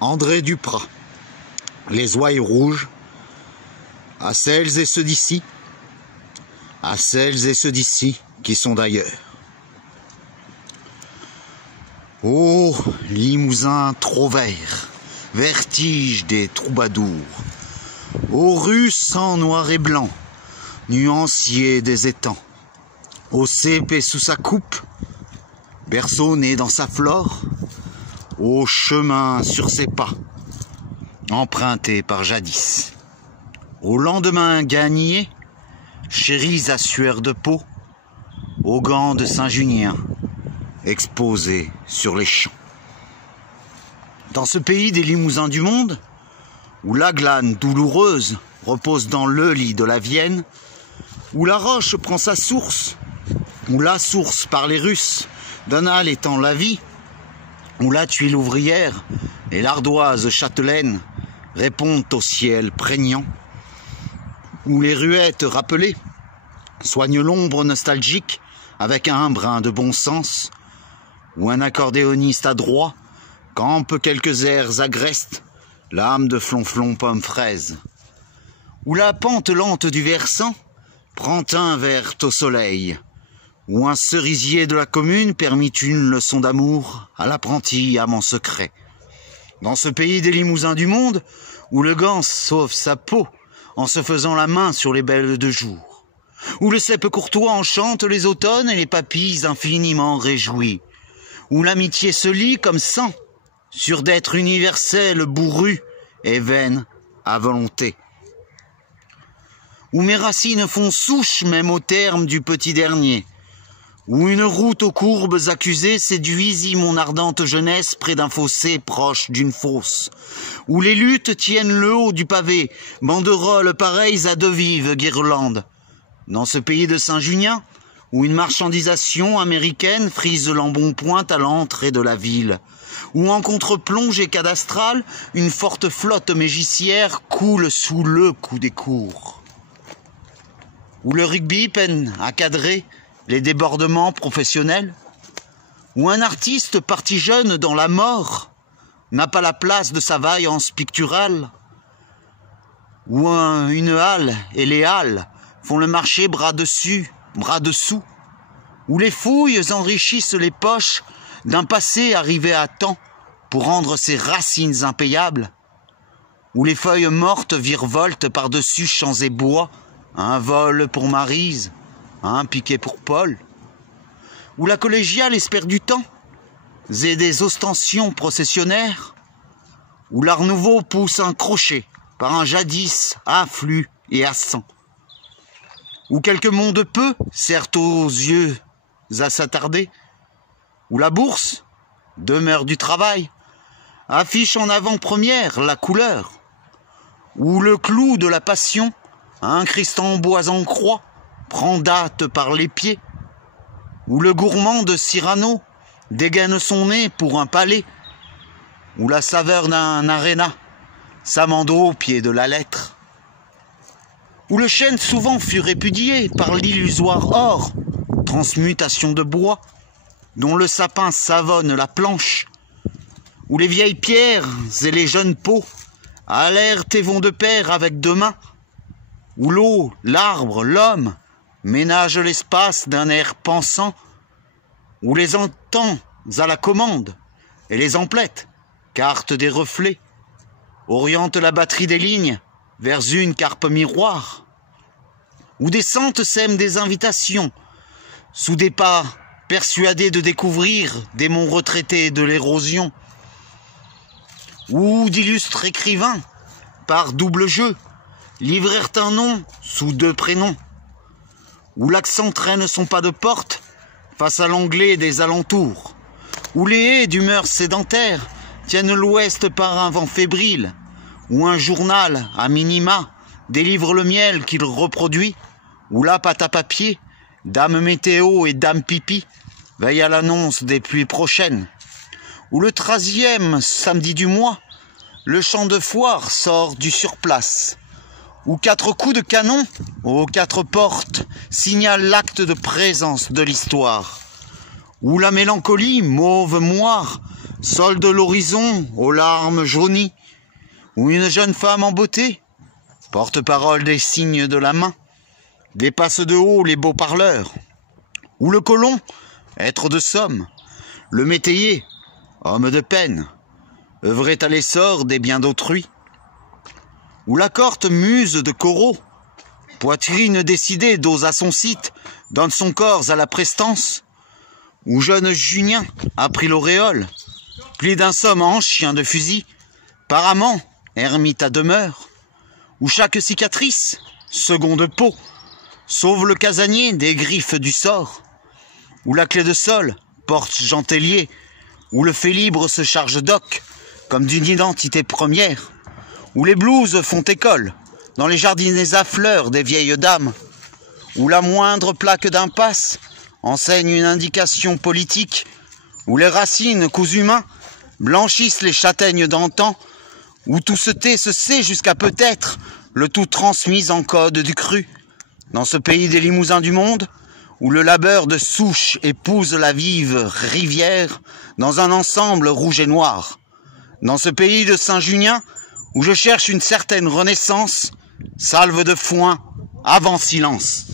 André Duprat, les ouailles rouges, à celles et ceux d'ici, à celles et ceux d'ici qui sont d'ailleurs. Ô Limousin trop vert, vertige des troubadours, ô Russe en noir et blanc, nuancier des étangs, ô cépé sous sa coupe, berceau né dans sa flore, ô chemin sur ses pas, emprunté par jadis, au lendemain gagné, chéris à sueur de peau, aux gants de Saint-Junien, exposés sur les champs. Dans ce pays des Limousins du monde, où la glane douloureuse repose dans le lit de la Vienne, où la roche prend sa source, où la source par les Russes d'Anal étend la vie, où la tuile ouvrière et l'ardoise châtelaine répondent au ciel prégnant, où les ruettes rappelées soignent l'ombre nostalgique avec un brin de bon sens, où un accordéoniste adroit campe quelques airs agrestes, l'âme de flonflon pomme fraise, où la pente lente du versant prend un vert au soleil, où un cerisier de la commune permit une leçon d'amour à l'apprenti âme en secret. Dans ce pays des Limousins du monde, où le gant sauve sa peau en se faisant la main sur les belles de jour, où le cèpe courtois enchante les automnes et les papilles infiniment réjouies, où l'amitié se lie comme sang sur d'être universel bourru et vaine à volonté, où mes racines font souche même au terme du petit dernier, où une route aux courbes accusées séduisit mon ardente jeunesse près d'un fossé proche d'une fosse, où les luttes tiennent le haut du pavé, banderoles pareilles à de vives guirlandes. Dans ce pays de Saint-Junien, où une marchandisation américaine frise l'embonpoint à l'entrée de la ville, où en contre-plongée cadastrale, une forte flotte mégicière coule sous le coup des cours, où le rugby peine à cadrer les débordements professionnels, où un artiste parti jeune dans la mort n'a pas la place de sa vaillance picturale, où une halle et les halles font le marché bras dessus, bras dessous, où les fouilles enrichissent les poches d'un passé arrivé à temps pour rendre ses racines impayables, où les feuilles mortes virevoltent par-dessus champs et bois, un vol pour Maryse, un piquet pour Paul, où la collégiale espère du temps et des ostensions processionnaires, où l'art nouveau pousse un crochet par un jadis afflux et à sang, où quelques monde peu, certes aux yeux à s'attarder, où la bourse, demeure du travail, affiche en avant-première la couleur, où le clou de la passion, incrustant en bois en croix, prend date par les pieds, où le gourmand de Cyrano dégaine son nez pour un palais, où la saveur d'un aréna s'amende au pied de la lettre, où le chêne souvent fut répudié par l'illusoire or, transmutation de bois, dont le sapin savonne la planche, où les vieilles pierres et les jeunes pots alertent et vont de pair avec deux mains, où l'eau, l'arbre, l'homme ménagent l'espace d'un air pensant, où les entends à la commande et les emplettes, cartes des reflets, orientent la batterie des lignes vers une carpe miroir, où des santes sèment des invitations, sous des pas persuadés de découvrir des monts retraités de l'érosion, où d'illustres écrivains, par double jeu, livrèrent un nom sous deux prénoms, où l'accent traîne son pas de porte face à l'anglais des alentours, où les haies d'humeur sédentaire tiennent l'ouest par un vent fébrile, où un journal, à minima, délivre le miel qu'il reproduit, où la pâte à papier, dame météo et dame pipi, veille à l'annonce des pluies prochaines, où le 13e samedi du mois, le champ de foire sort du surplace, où 4 coups de canon aux 4 portes signalent l'acte de présence de l'histoire, où la mélancolie, mauve moire, solde l'horizon aux larmes jaunies, où une jeune femme en beauté, porte-parole des signes de la main, dépasse de haut les beaux parleurs, où le colon, être de somme, le métayer, homme de peine, œuvrait à l'essor des biens d'autrui, où la corte muse de coraux, poitrine décidée dose à son site, donne son corps à la prestance, où jeune Junien a pris l'auréole, pli d'un somme en chien de fusil, par amant, ermite à demeure, où chaque cicatrice, seconde peau, sauve le casanier des griffes du sort, où la clé de sol porte Jean Tellier, où le fait libre se charge d'oc, comme d'une identité première, où les blouses font école, dans les jardinets à fleurs des vieilles dames, où la moindre plaque d'impasse enseigne une indication politique, où les racines cousues mains blanchissent les châtaignes d'antan, où tout se tait, se sait jusqu'à peut-être, le tout transmis en code du cru. Dans ce pays des Limousins du monde, où le labeur de souche épouse la vive rivière dans un ensemble rouge et noir. Dans ce pays de Saint-Junien, où je cherche une certaine renaissance, salve de foin, avant silence.